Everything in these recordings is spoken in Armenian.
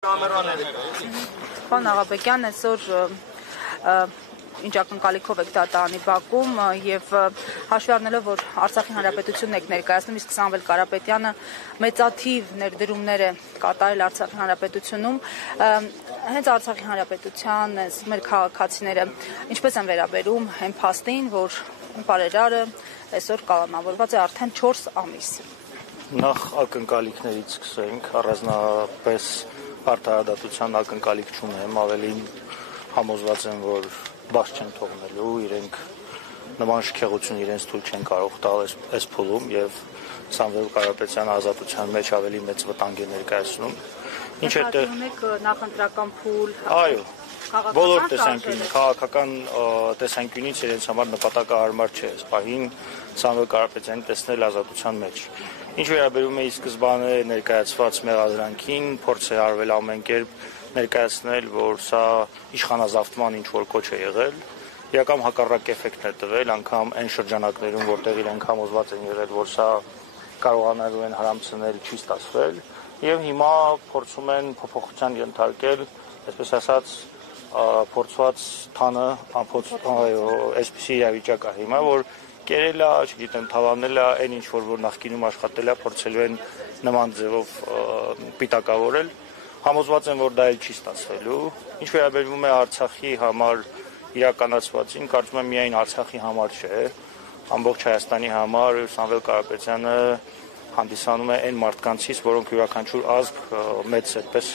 Պարոն Աղաբեկյան, այսօր ինչ ակնկալիքով եք դատարանի բակում եւ հաշվի առնելով, որ Արցախի հանրապետությունն եք ներկայացնում, իսկ Սամվել Կարապետյանը մեծաթիվ ներդրումներ է կատարել Արցախի հանրապետությունում, հենց Արցախի հանրապետության մեր քաղաքացիները ինչպես են վերաբերում այն փաստին, որ բարերարը այսօր կալանավորված է արդեն 4 ամիս։ Նախ ակնկալիքներից սկսենք, առանձնապես արդարադատության ակնկալիք չունեմ, ավելին համոզված եմ, որ բաց չեն թողնելու, իրենք նման շքեղություն իրենց թույլ չեն կարող տալ այս փուլում եւ Սամվել Կարապետյանը ազատության մեջ ավելի մեծ վտանգ է ներկայացնում։ Ինչ է նախընտրական փուլ։ Այո, բոլոր քաղաքական տեսանկյունից իրենց համար նպատակահարմար չէ այս պահին Սամվել Կարապետյանի տեսնել ազատության մեջ։ Ինչ վերաբերում է սկզբանե ներկայացված մեղադրանքին, փորձ է արվել ամեն կերպ ներկայացնել, որ սա իշխանազավթման ինչ-որ կոչ է եղել, իրական հակառակ էֆեկտն է տվել, անգամ այն շրջանակներում, որտեղ իրենք համոզված են եղել, որ սա կարողանալու են հարամցնել, չի ստացվել, եւ հիմա փորձում են փոփոխության ենթարկել, այսպես ասած, փորձված թանը, այսպիսի իրավիճակ է հիմա, որ կերել է, չգիտեմ, թավանել է այն ինչ որ նախկինում աշխատել է, փորձելու են նման ձևով պիտակավորել, համոզված են, որ դա էլ չի ստացվելու։ Ինչ վերաբերում է Արցախի համար իրականացվածին, կարծում եմ միայն Արցախի համար չէ, ամբողջ Հայաստանի համար Սամվել Կարապետյանը հանդիսանում է այն մարդկանցից, որոնք յուրաքանչյուր ազգ մեծ այդպես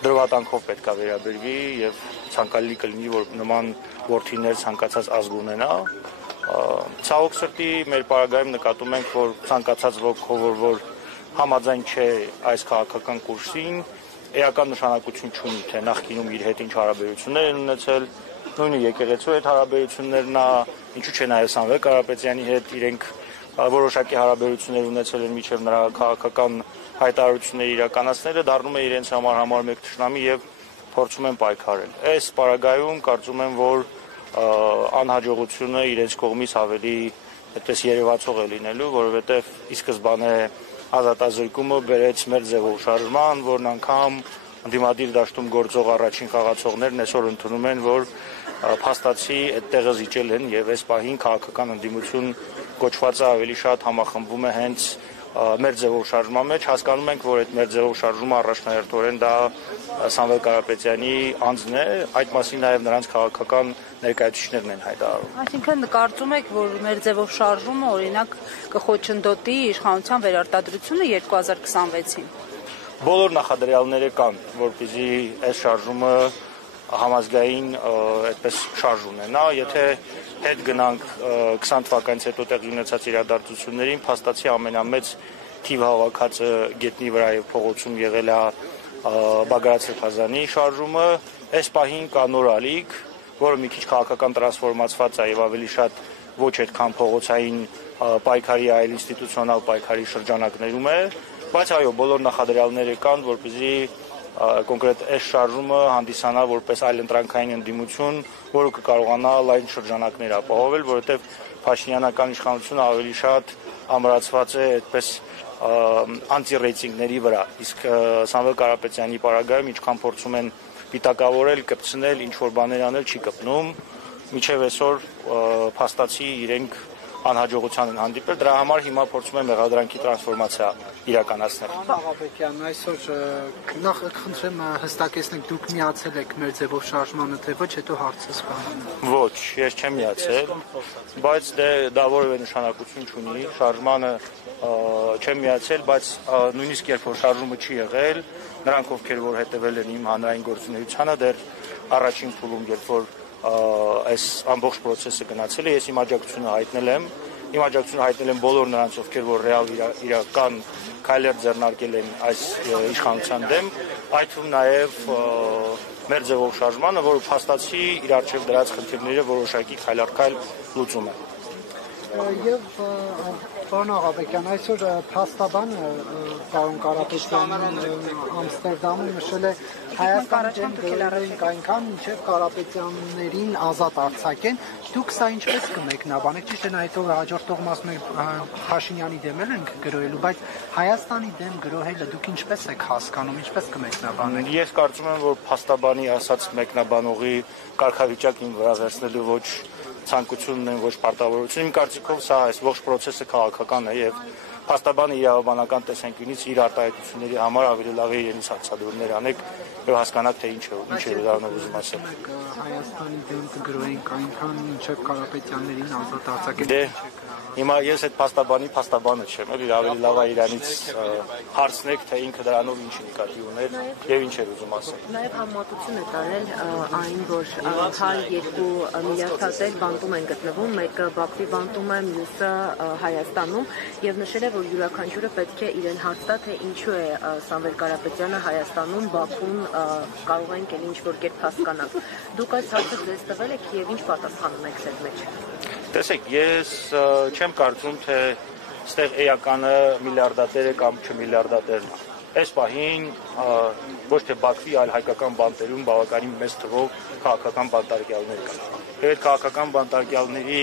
դրվատանքով պետք է վերաբերվի եւ ցանկալի կլինի, որ նման որդիներ ցանկացած ազգ ունենա։ Ցավոք սրտի մեր պարագայում նկատում ենք, որ ցանկացած ոք, որ համաձայն չէ այս քաղաքական կուրսին, էական նշանակություն չունի, թե նախկինում իր հետ ինչ հարաբերություններ են ունեցել, նույնը եկեղեցու հետ հարաբերություններն է, ինչու՞ չէ նաև Սամվել Կարապետյանի հետ իրենք որոշակի հարաբերություններ ունեցել են մինչև նրա քաղաքական հայտարարությունները իրականացնելը, դառնում է իրենց համար մեկ թշնամի եւ փորձում են պայքարել։ Այս պարագայում կարծում եմ, որ անհաջողությունը իրենց կողմից ավելի այդպես երևացող է լինելու, որովհետև ի սկզբանե ազատազրկումը բերեց մեր ձևով շարժման, որն անգամ ընդդիմադիր դաշտում գործող առաջին խաղացողներն այսօր ընդունում են, որ փաստացի այդտեղը զիջել են եւ այս պահին քաղաքական ընդդիմություն կոչվածը ավելի շատ համախմբվում է հենց մեր ձևով շարժման մեջ, հասկանում ենք, որ այդ մեր ձևով շարժումը առաջնահերթորեն դա Սամվել Կարապետյանի անձն է, այդ մասին նաև նրանց քաղաքական ներկայացուցիչներն են հայտարարում։ Այսինքն կարծում եք, որ մեր ձևով շարժումը օրինակ կխոչընդոտի իշխանության վերարտադրությունը 2026-ին։ Բոլոր նախադրյալները կան, որպեսզի այս շարժումը համազգային այդպես շարժ ունենա, եթե հետ գնանք 20 թվականից հետո տեղի ունեցած իրադարձություններին, փաստացի ամենամեծ թիվ հավաքածը գետնի վրա եւ փողոցում եղել է Բագրատ Սրբազանի շարժումը, այս պահին կա նոր ալիք, որը մի քիչ քաղաքական տրանսֆորմացված է եւ ավելի շատ ոչ այդքան փողոցային պայքարի, այլ ինստիտուցիոնալ պայքարի շրջանակներում է, բայց այո, բոլոր նախադրյալները կան, որպեսզի կոնկրետ այս շարժումը հանդիսանա որպես այլընտրանքային ընդդիմություն, որը կկարողանա լայն շրջանակներ ապահովել, որովհետև Փաշինյանական իշխանությունը ավելի շատ ամրացված է այդպես անտի-ռեյտինգների վրա, իսկ Սամվել Կարապետյանի պարագայում ինչքան փորձում են պիտակավորել, կպցնել, ինչ-որ բաներ անել, չի կպնում, մինչև այսօր փաստացի իրենք անհաջողության են հանդիպել, դրա համար հիմա փորձում են մեղադրանքի տրանսֆորմացիա իրականացնել։ Աղաբեկյան, այսօր նախ խնդրեմ հստակեցնեք, դուք միացել եք մեր ձևով շարժմանը, թե ոչ, հետո հարցը սպանում։ Ոչ, ես չեմ միացել, բայց դա որևէ նշանակություն չունի, շարժմանը չեմ միացել, բայց նույնիսկ երբ որ շարժումը չի եղել, նրանք ովքեր որ հետևել են իմ հանրային գործունեությանը, դեռ առաջին փուլում, երբ որ այս ամբողջ process-ը գնացել է, ես իմ աջակցությունը հայտնել եմ բոլոր նրանց, ովքեր որ ռեալ իրական քայլեր ձեռնարկել են այս իշխանության դեմ, այդ թվում նաև մեր ձևով շարժմանը, որը փաստացի իր առջև դրած խնդիրները որոշակի քայլ լուծում է։ Եվ պարոն Աղաբեկյան, այսօր փաստաբանը պարոն Կարապետյանն Ամստերդամում նշել է մենք առաջ դուք էլ առաջ եք։ Այնքան մինչև Կարապետյաններին ազատ արձակեն, դուք սա ինչպես կմեկնաբանեք, ճիշտ է նա հետո հաջորդ տողում ասում եք Փաշինյանի դեմ ենք գրոհելու, բայց Հայաստանի դեմ գրոհելը դուք ինչպես եք հասկանում, ինչպես կմեկնաբանեք։ Ես կարծում եմ, որ փաստաբանի ասած մեկնաբանողի կարգավիճակին վրա վերցնելու ոչ ցանկությունն են, ոչ պարտավորություն։ Իմ կարծիքով սա այս ողջ process-ը քաղաքական է եւ փաստաբանը իրավաբանական տեսանկյունից իր արտահայտությունների համար ավելի լավ է իրենից հարցադրումներ անեք եւ հասկանաք թե ինչ է դառնալու ուզում ասել։ Հայաստանի դեմ կգրոհենք այնքան մինչև Կարապետյաններին ազատ արձակեն։ Հիմա ես այդ փաստաբանը չեմ, էլի ավելի լավ է իրանից հարցնեք թե ինքը դրանով ինչ նկատի ուներ եւ ինչ էր ուզում ասել։ Նաեւ համատություն է տարել այն, որ հայ երկու միլիարդատեր բանտում են գտնվում, մեկը Բաքվի բանտում է, մյուսը Հայաստանում եւ նշել է, որ յուրաքանչյուրը պետք է իրեն հարց տա, թե ինչու է Սամվել Կարապետյանը Հայաստանում, Բաքվում կարող են ինչ որ կերպ հասկանալ։ Դուք այս հարցը ձեզ տվել եք եւ ինչ պատասխանում եք այդ մեջ։ Տեսեք, ես չեմ կարծում, թե այստեղ էականը միլիարդատերը կամ չմիլիարդատերն է։ Այս պահին ոչ թե Բաքվի, այլ հայկական բանտերում բավականին մեծ թվով քաղաքական բանտարկյալներ կան։ Եվ այդ քաղաքական բանտարկյալների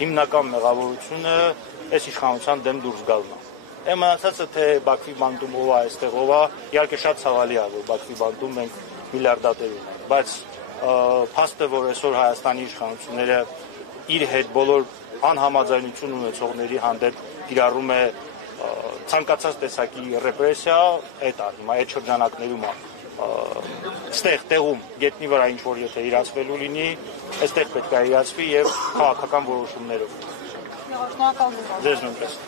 հիմնական մեղավորությունը այս իշխանության դեմ դուրս գալն է։ Այն մնացածը թե Բաքվի բանտում ով է, այստեղ ով է, իհարկե շատ ցավալի է, որ Բաքվի բանտում մենք միլիարդատեր ունենք, բայց փաստը, որ այսօր Հայաստանի իշխանությունները իր հետ բոլոր անհամաձայնություն ունեցողների հանդեպ կիրառում է ցանկացած տեսակի ռեպրեսիա, այդ է, հիմա այդ շրջանակներում է այստեղ տեղում գետնի վրա ինչ որ եթե իրացվելու լինի, այստեղ պետք է իրացվի եւ քաղաքական որոշումներով։ Շնորհակալ եմ։ Ձեզ նույնպես։